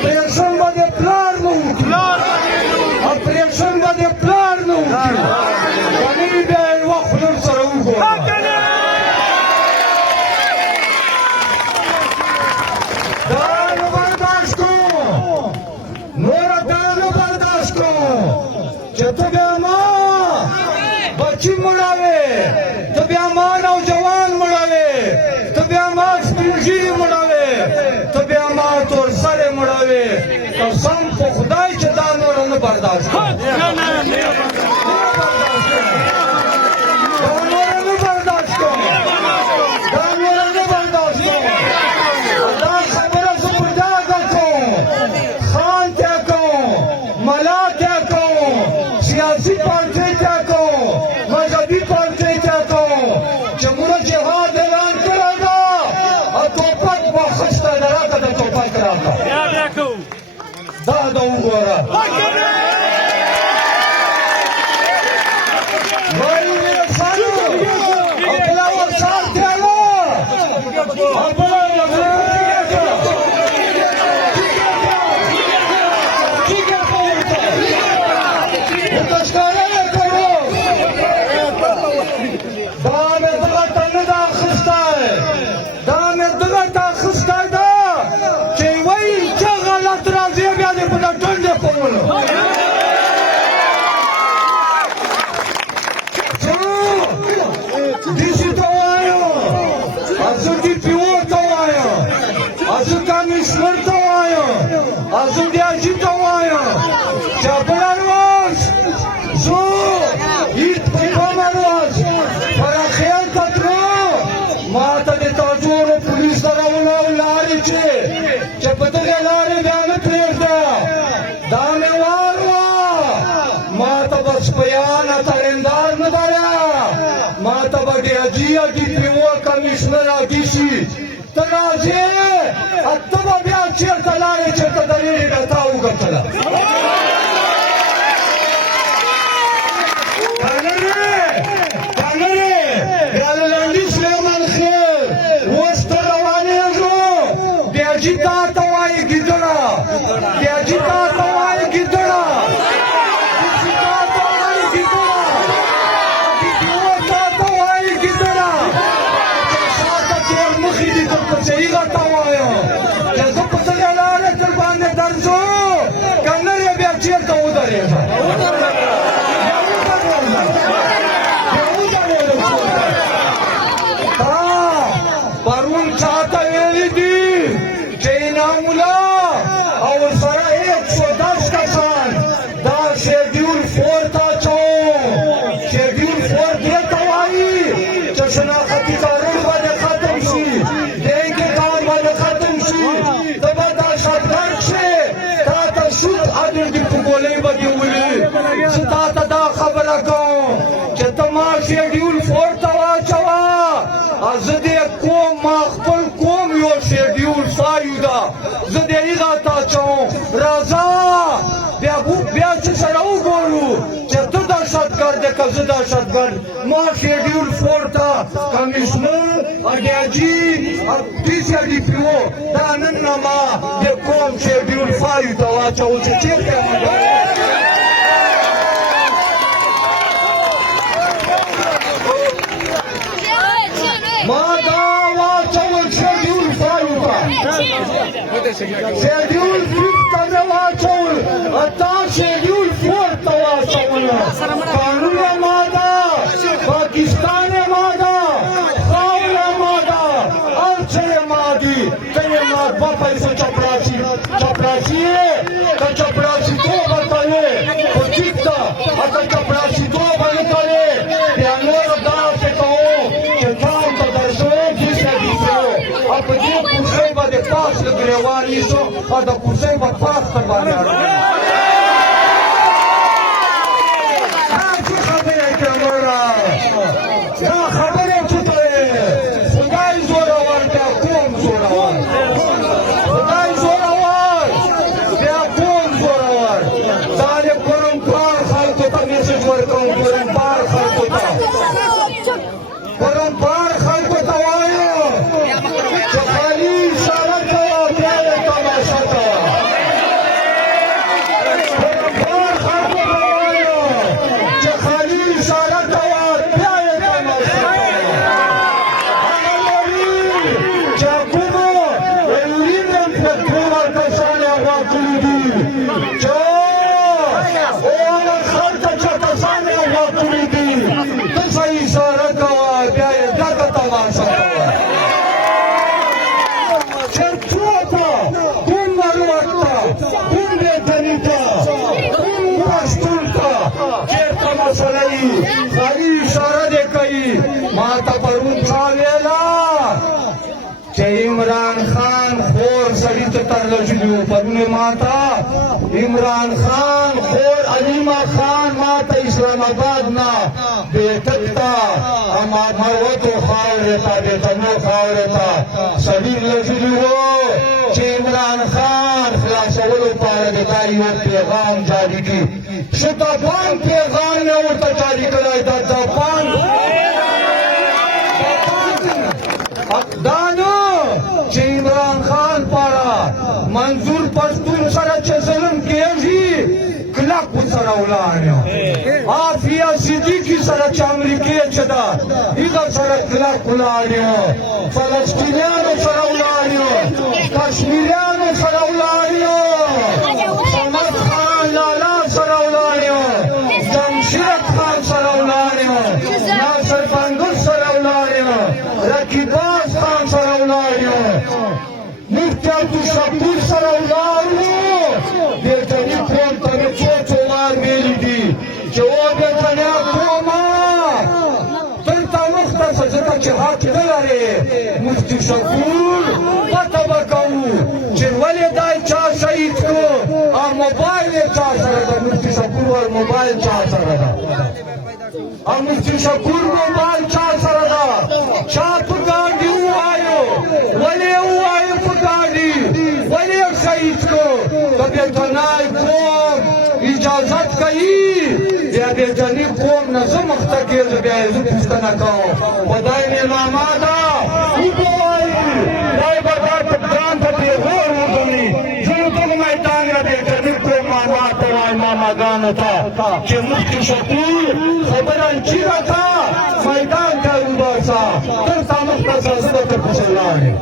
Operation मध्ये प्लार नव्हती. Operation मध्ये प्लार नव्हती. कमी वेळ वापरून सरळ गोळा. दान बर्दाश्त को नोर दान बर्दाश्त को चतुब्यामा बच्ची मुड़ावे तब्यामा नौजवान मुड़ावे तब्यामा स्त्रीजी मुड़ावे तब्यामा तोर सारे मुड़ावे कसम को खुदाई चे दानोरन बर्दाश्त सियासी पार्टी क्या को मजहबी पार्टी क्या को जमुना जिहाद ऐलान करेगा और तोपक व खस्ता डरा का तोपक करागा दादा उगोरा भाई मेरे सालों अपना वो साथ लो अपना तराजे अत्तबा ब्याचे तलारे चे तदरीरे गताऊ गतला कानरे यालंडी सुलेमान खेर वस्त रवाने जो ब्याजिता तवाई गिदड़ा ब्याजिता तवाई गिदड़ा शेड्यूल फोर तवा चवा जदे कोम माखपल कोम यो शेड्यूल सायुदा जदे इगाता चौ राजा ब्याच सराउ गोरू चतु दहशतगर्द कज दहशतगर्द मा शेड्यूल फोर था कमिश्नर अडयाजी और पीसीडीपीओ दानन नमा ये कोम शेड्यूल फाइव तवा चौ चेक शेड्यूल फिफ्थ वाचवल आता शेड्यूल फोर्थ वाचवल कानून मादा पाकिस्तान मादा खावल मादा अर्चे मादी तय माद बापाई से चपरासी तो चपरासी दो बताए तो चित्ता आता चपरासी दो बताए प्यानोर दाव से कहो कि काम तो दर्शों जिसे दिखो अब ये पूछे बदे पास लगरेवानी सो ada pusing bapak terbanyak. Aku khabar kamera. Ya khabar kita ini. Sudah zorawar dia kom zorawar. Sudah zorawar dia kom zorawar. Dari perempuan hal kita message berkong perempuan hal kita. Perempuan hal kita wayo. Sekali syarat jawab dia tamasha. وانا خلطه کسانه وکړې دي ته صحیح اشاره کوه بیا یې ډکه تماشه کوه چې چوته کوم مروت ته کوم بېتني ته کوم پښتون ته چېرته مسله یي خالي اشاره دې کوي ما ته پرون چا ویله چې عمران خان خور سړي ته ترلجلي وو پرون ما ته عمران خان خور علیمه خان ما ته اسلام آباد نه بیټک ته اما مروتو خاورې ته بیتنو خاورې ته سړي لجلي وو چې عمران خان خلاصولو لپاره د دا یو پیغام جاري کړي شتابان پیغام یې ورته جاري کړی دا دپان دانو چې عمران خان پاره منظور پښتون سره چې ظلم کېږي کلک ورسره ولاړ یم عافیه صدیقي سره چې امریکې چې ده هغه سره کلک ولاړ یم فلسطینیانو سره ولاړ یم کشمیریانو سره ولاړ یم صمد خان لالا سره ولاړ یم جمشید خان سره ولاړ یم ناصر بنګل سره ولاړ یم رقیباز خان سره ولاړ یم مفتی عبدالشکور سره ولاړ وو بېلتني قوم ته مې څو څو وار ویلي دي چې و بېلتنیا قومه دلته مخته شه ځکه چې حق نه لرې مفتی شکور پته به کوو چې ولې دا چا شهید کړو او موبایل یې چا سره ده مفتی شکور ور موبایل چا سره ده او مفتی شکور موبایل چا سره ده چا په ګاډي ووایو ولې ووایو په ګاډي ولې شهید کړو د بېتنای قوم اجازت کوي بیا بېتني قوم نه زه مخته کېږم بیا یې زه پوښتنه کوم خدای مېلمانه ده وګورئ دی به دا ګران ته پېغور وګڼي ځینو دغه میدان را بېتني قوم ماما ته وایي ماماګانو ته چې مفتی شکور خبره چیرې ده میدان ته وباسه دلته مخته شه زه درته پسې ولاړ یم